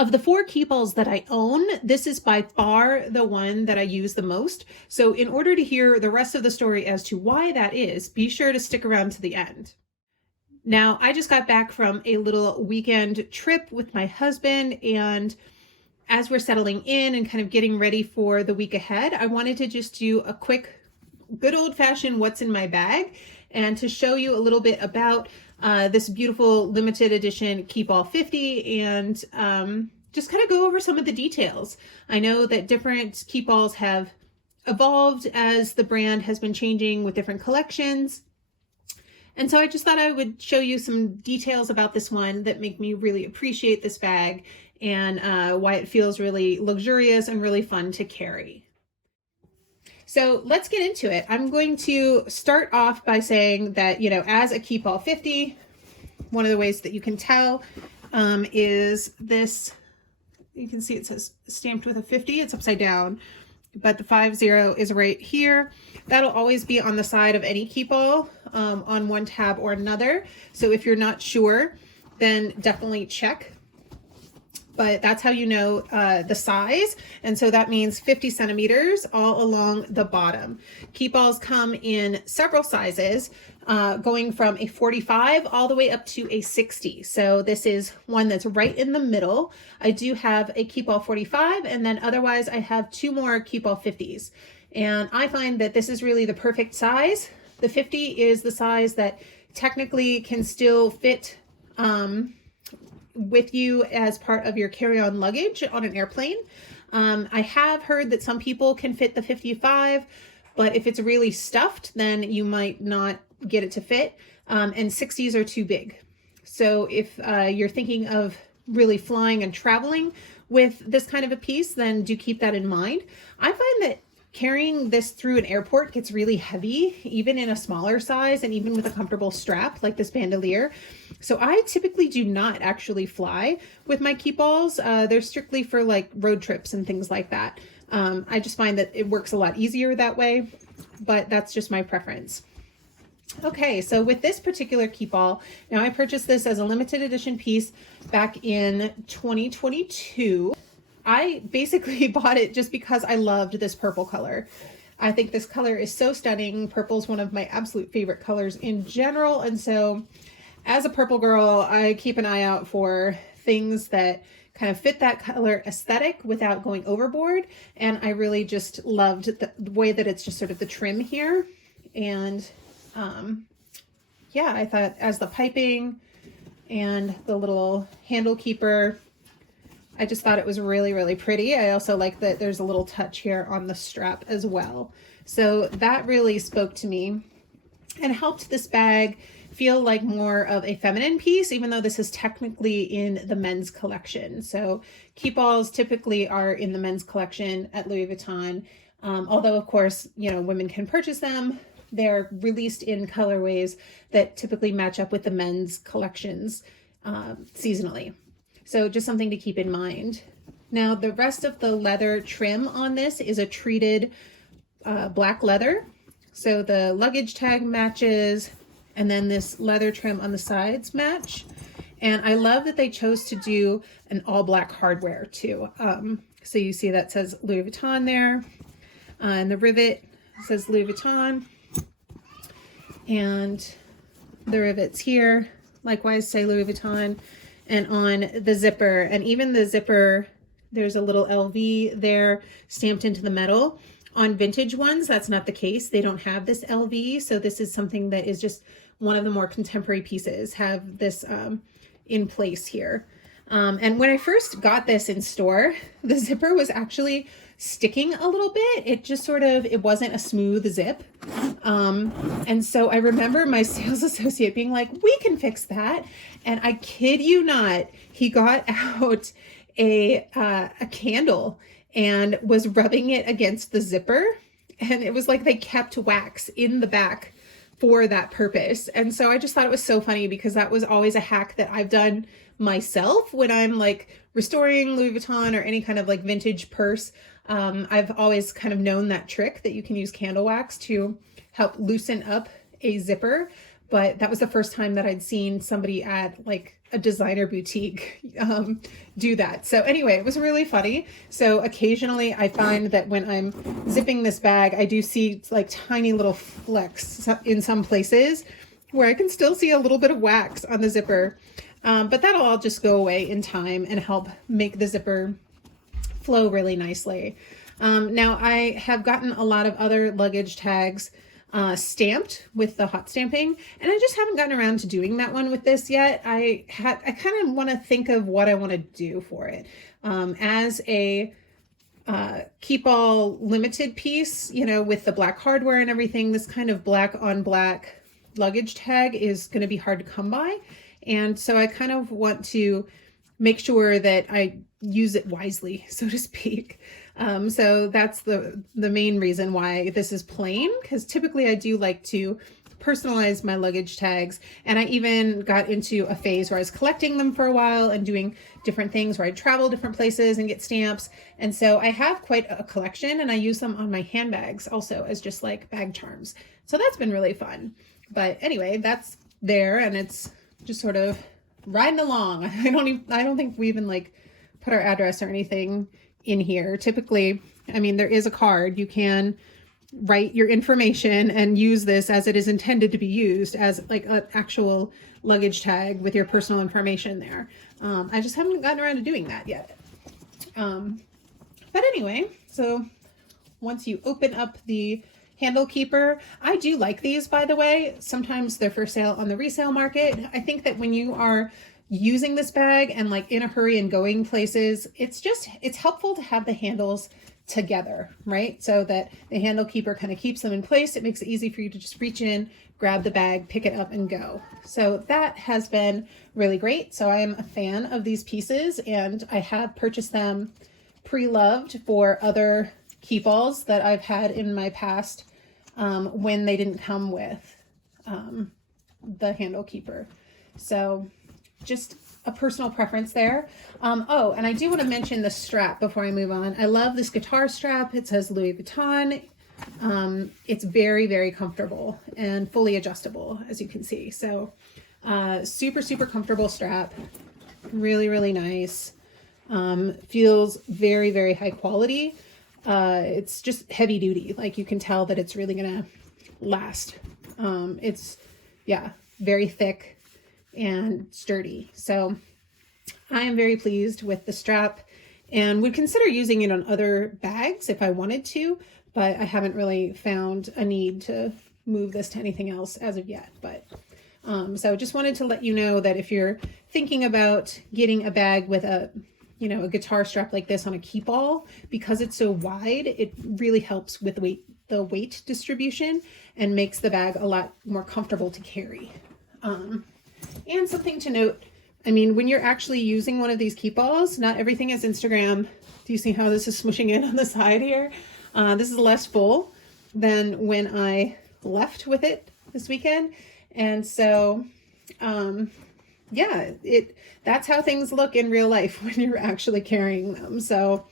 Of the 4 Keepalls that I own, this is by far the one that I use the most. So in order to hear the rest of the story as to why that is, be sure to stick around to the end. Now, I just got back from a little weekend trip with my husband, and as we're settling in and kind of getting ready for the week ahead, I wanted to just do a quick, good old-fashioned what's in my bag, and to show you a little bit about this beautiful limited edition Keepall 50, and just kind of go over some of the details. I know that different Keepalls have evolved as the brand has been changing with different collections. And so I just thought I would show you some details about this one that make me really appreciate this bag, and why it feels really luxurious and really fun to carry. So let's get into it. I'm going to start off by saying that, as a Keepall 50, one of the ways that you can tell is this. You can see it says stamped with a 50. It's upside down, but the 50 is right here. That'll always be on the side of any Keepall, on one tab or another. So if you're not sure, then definitely check. But that's how you know the size. And so that means 50 centimeters all along the bottom. Keepalls come in several sizes, going from a 45 all the way up to a 60. So this is one that's right in the middle. I do have a Keepall 45, and then otherwise I have 2 more Keepall 50s. And I find that this is really the perfect size. The 50 is the size that technically can still fit with you as part of your carry-on luggage on an airplane. I have heard that some people can fit the 55, but if it's really stuffed, then you might not get it to fit. And 60s are too big. So if you're thinking of really flying and traveling with this kind of a piece, then do keep that in mind. I find that carrying this through an airport gets really heavy, even in a smaller size and even with a comfortable strap like this bandolier. So I typically do not actually fly with my Keepalls. They're strictly for like road trips and things like that. I just find that it works a lot easier that way, but that's just my preference. Okay, so with this particular Keepall, now I purchased this as a limited edition piece back in 2022. I basically bought it just because I loved this purple color. I think this color is so stunning. Purple is one of my absolute favorite colors in general. And so as a purple girl, I keep an eye out for things that kind of fit that color aesthetic without going overboard. And I really just loved the way that it's just sort of the trim here. And yeah, I thought as the piping and the little handle keeper, I just thought it was really, really pretty. I also like that there's a little touch here on the strap as well. So that really spoke to me and helped this bag feel like more of a feminine piece, even though this is technically in the men's collection. So Keepalls typically are in the men's collection at Louis Vuitton. Although of course, women can purchase them. They're released in colorways that typically match up with the men's collections seasonally. So just something to keep in mind. Now, the rest of the leather trim on this is a treated black leather. So the luggage tag matches, and then this leather trim on the sides match. And I love that they chose to do an all black hardware too. So you see that says Louis Vuitton there, and the rivet says Louis Vuitton. And the rivets here likewise say Louis Vuitton. And on the zipper, and even the zipper, there's a little LV there stamped into the metal. On vintage ones, that's not the case. They don't have this LV. So this is something that is just one of the more contemporary pieces, have this in place here. And when I first got this in store, the zipper was actually sticking a little bit. It just it wasn't a smooth zip. And so I remember my sales associate being like, we can fix that. And I kid you not, he got out a candle and was rubbing it against the zipper. And it was like they kept wax in the back for that purpose. And so I just thought it was so funny, because that was always a hack that I've done myself when I'm like restoring Louis Vuitton or any kind of like vintage purse. I've always kind of known that trick that you can use candle wax to help loosen up a zipper. but that was the first time that I'd seen somebody at like a designer boutique do that. So anyway, it was really funny. So occasionally I find that when I'm zipping this bag, I do see like tiny little flecks in some places where I can still see a little bit of wax on the zipper. But that'll all just go away in time and help make the zipper flow really nicely. Now I have gotten a lot of other luggage tags stamped with the hot stamping, and I just haven't gotten around to doing that one with this yet. I kind of want to think of what I want to do for it. As a Keepall limited piece, you know, with the black hardware and everything, this kind of black on black luggage tag is going to be hard to come by. And so I kind of want to make sure that I use it wisely, so to speak. So that's the main reason why this is plain, because typically I do like to personalize my luggage tags. And I even got into a phase where I was collecting them for a while and doing different things where I travel different places and get stamps. And so I have quite a collection, and I use them on my handbags also as just like bag charms. So that's been really fun. But anyway, that's there, and it's just sort of riding along. I don't think we even like put our address or anything in here. Typically, I mean, there is a card. You can write your information and use this as it is intended to be used, as like an actual luggage tag with your personal information there. I just haven't gotten around to doing that yet. But anyway, so once you open up the handle keeper, I do like these, by the way. Sometimes they're for sale on the resale market. I think that when you are using this bag and like in a hurry and going places, it's helpful to have the handles together, right? So that the handle keeper kind of keeps them in place. It makes it easy for you to just reach in, grab the bag, pick it up and go. So that has been really great. So I am a fan of these pieces, and I have purchased them pre-loved for other Keepalls that I've had in my past when they didn't come with the handle keeper. So just a personal preference there. Oh, and I do want to mention the strap before I move on. I love this guitar strap. It says Louis Vuitton. It's very, very comfortable and fully adjustable, as you can see. So super, super comfortable strap. Really, really nice. Feels very, very high quality. It's just heavy duty. Like you can tell that it's really gonna last. It's, yeah, very thick and sturdy. So I am very pleased with the strap and would consider using it on other bags if I wanted to, but I haven't really found a need to move this to anything else as of yet. But so just wanted to let you know that if you're thinking about getting a bag with a guitar strap like this on a Keepall, because it's so wide, it really helps with the weight distribution and makes the bag a lot more comfortable to carry. And something to note, I mean, when you're actually using one of these Keepalls, not everything is Instagram. Do you see how this is smooshing in on the side here? This is less full than when I left with it this weekend. And so, yeah, that's how things look in real life when you're actually carrying them. So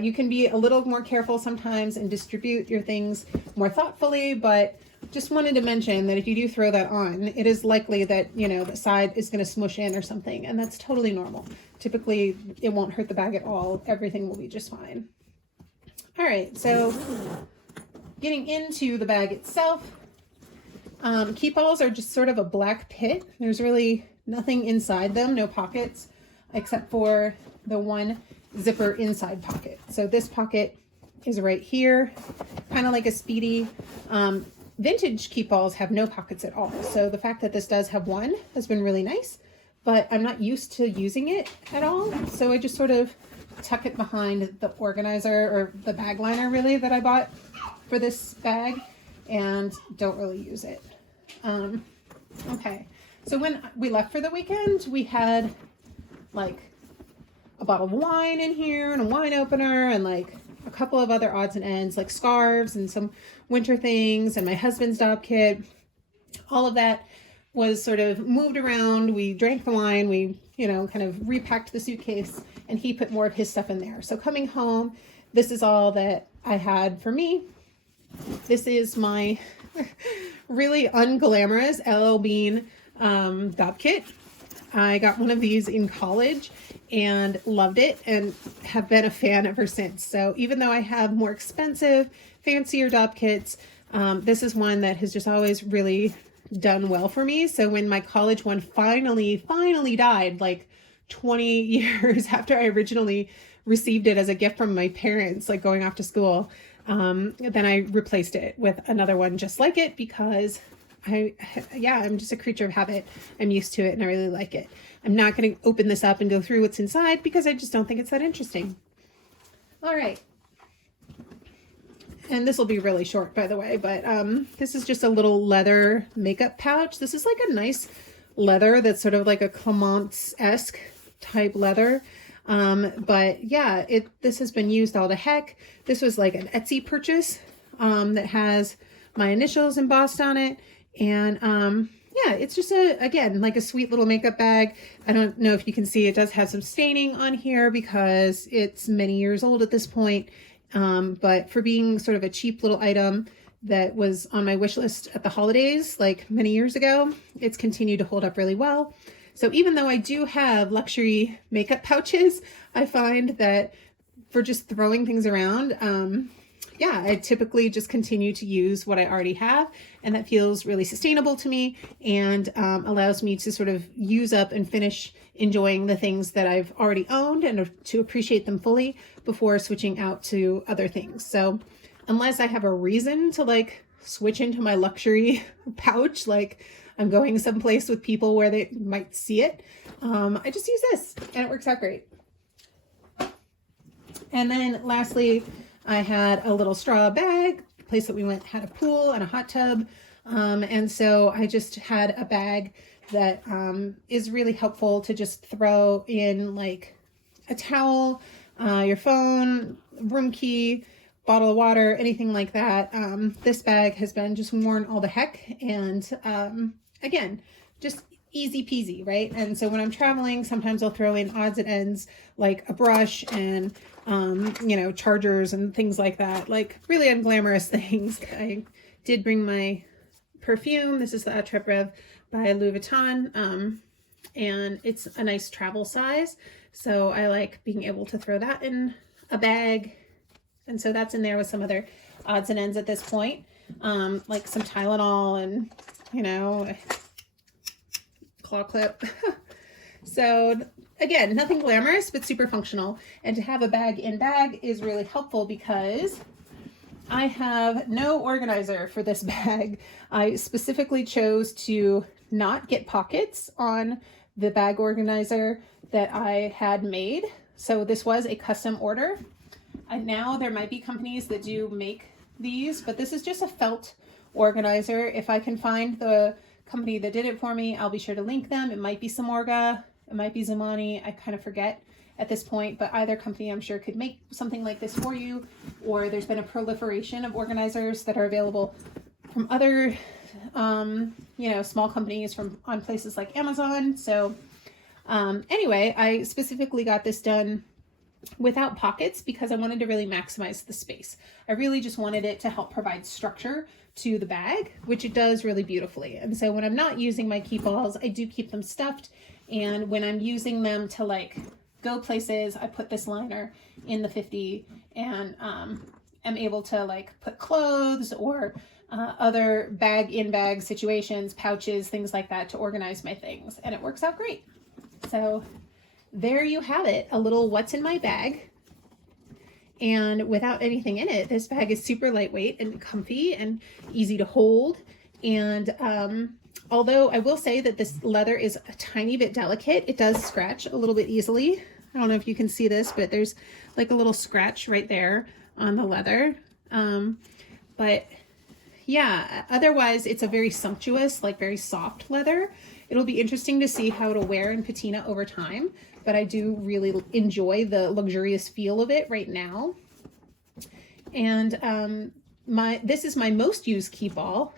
you can be a little more careful sometimes and distribute your things more thoughtfully, but just wanted to mention that if you do throw that on, it is likely that, the side is going to smush in or something, and that's totally normal. Typically, it won't hurt the bag at all. Everything will be just fine. All right, so getting into the bag itself, Keepalls are just sort of a black pit. There's really nothing inside them, no pockets, except for the one zipper inside pocket. So this pocket is right here, kind of like a Speedy. Vintage Keepalls have no pockets at all. So the fact that this does have one has been really nice, but I'm not used to using it at all. So I just sort of tuck it behind the organizer, or the bag liner really, that I bought for this bag, and don't really use it. Okay. So when we left for the weekend, we had like a bottle of wine in here and a wine opener and like a couple of other odds and ends, like scarves and some winter things and my husband's dog kit. All of that was sort of moved around. We drank the wine, we, kind of repacked the suitcase, and he put more of his stuff in there. So coming home, this is all that I had for me. This is my really unglamorous LL Bean doll kit. I got one of these in college and loved it and have been a fan ever since. So even though I have more expensive, fancier doll kits, this is one that has just always really done well for me. So when my college one finally died, like 20 years after I originally received it as a gift from my parents, like going off to school, then I replaced it with another one just like it because I'm just a creature of habit. I'm used to it and I really like it. I'm not going to open this up and go through what's inside because I just don't think it's that interesting. All right. And this will be really short, by the way, but this is just a little leather makeup pouch. This is like a nice leather that's sort of like a Clemence-esque type leather. But yeah, this has been used all to heck. This was like an Etsy purchase that has my initials embossed on it. And yeah, it's just again, like a sweet little makeup bag. I don't know if you can see, it does have some staining on here because it's many years old at this point. But for being sort of a cheap little item that was on my wish list at the holidays, like many years ago, it's continued to hold up really well. So even though I do have luxury makeup pouches, I find that for just throwing things around, yeah, I typically just continue to use what I already have, and that feels really sustainable to me and allows me to sort of use up and finish enjoying the things that I've already owned and to appreciate them fully before switching out to other things. So unless I have a reason to like switch into my luxury pouch, like I'm going someplace with people where they might see it, I just use this and it works out great. And then lastly, I had a little straw bag. The place that we went had a pool and a hot tub. And so I just had a bag that is really helpful to just throw in like a towel, your phone, room key, bottle of water, anything like that. This bag has been just worn all the heck. And again, just easy peasy, right? And so when I'm traveling, sometimes I'll throw in odds and ends like a brush and you know, chargers and things like that, like really unglamorous things. I did bring my perfume. This is the Attrap Rev by Louis Vuitton, and it's a nice travel size, so I like being able to throw that in a bag. And so that's in there with some other odds and ends at this point, like some Tylenol and, you know, claw clip. So again, nothing glamorous, but super functional. And to have a bag in bag is really helpful because I have no organizer for this bag. I specifically chose to not get pockets on the bag organizer that I had made. So this was a custom order. And now there might be companies that do make these, but this is just a felt organizer. If I can find the company that did it for me, I'll be sure to link them. It might be Samorga. It might be Zamani, I kind of forget at this point, but either company I'm sure could make something like this for you, or there's been a proliferation of organizers that are available from other, you know, small companies on places like Amazon. So anyway, I specifically got this done without pockets because I wanted to really maximize the space. I really just wanted it to help provide structure to the bag, which it does really beautifully. And so when I'm not using my Keepalls, I do keep them stuffed. And when I'm using them to like go places, I put this liner in the 50 and am able to like put clothes or other bag situations, pouches, things like that to organize my things. And it works out great. So there you have it, a little what's in my bag. And without anything in it, this bag is super lightweight and comfy and easy to hold. And although I will say that this leather is a tiny bit delicate, it does scratch a little bit easily. I don't know if you can see this, but there's like a little scratch right there on the leather. But yeah, otherwise it's a very sumptuous, like very soft leather. It'll be interesting to see how it'll wear in patina over time, but I do really enjoy the luxurious feel of it right now. And this is my most used Keepall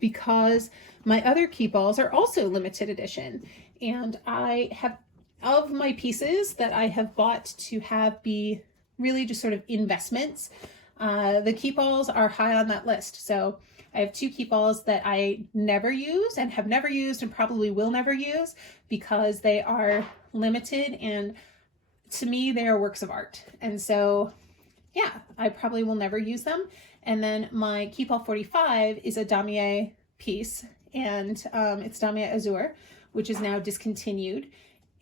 because my other Keepalls are also limited edition. And I have, of my pieces that I have bought to have be really just sort of investments, the Keepalls are high on that list. So I have two Keepalls that I never use and have never used and probably will never use because they are limited, and to me they are works of art. And so yeah, I probably will never use them. And then my Keepall 45 is a damier piece, and it's damier azur, which is now discontinued,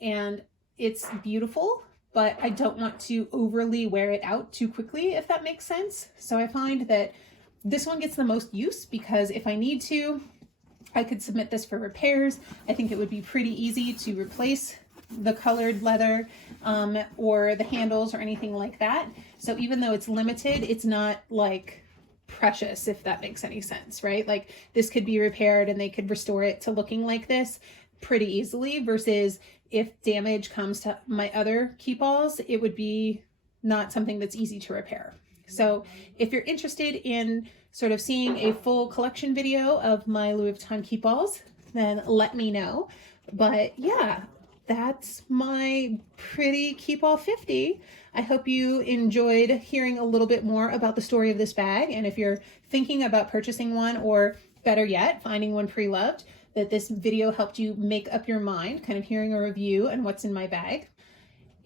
and it's beautiful, but I don't want to overly wear it out too quickly, if that makes sense. So I find that this one gets the most use because if I need to, I could submit this for repairs. I think it would be pretty easy to replace the colored leather or the handles or anything like that. So even though it's limited, it's not like precious, if that makes any sense, right? Like this could be repaired and they could restore it to looking like this pretty easily, versus if damage comes to my other Keepalls, it would be not something that's easy to repair. So if you're interested in sort of seeing a full collection video of my Louis Vuitton Keepalls, then let me know. But yeah, that's my pretty Keepall 50. I hope you enjoyed hearing a little bit more about the story of this bag. And if you're thinking about purchasing one, or better yet, finding one pre-loved, that this video helped you make up your mind, kind of hearing a review and what's in my bag.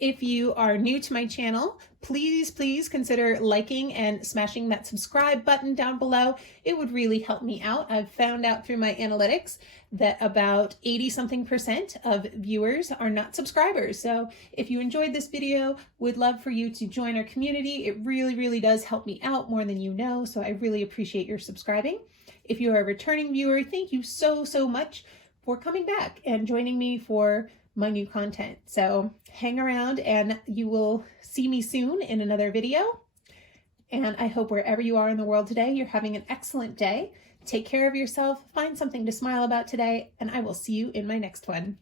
If you are new to my channel, please consider liking and smashing that subscribe button down below. It would really help me out. I've found out through my analytics that about 80-something% of viewers are not subscribers. So if you enjoyed this video, would love for you to join our community. It really does help me out more than you know. So I really appreciate your subscribing. If you are a returning viewer, thank you so much for coming back and joining me for my new content. So hang around and you will see me soon in another video. And I hope wherever you are in the world today, you're having an excellent day. Take care of yourself, find something to smile about today, and I will see you in my next one.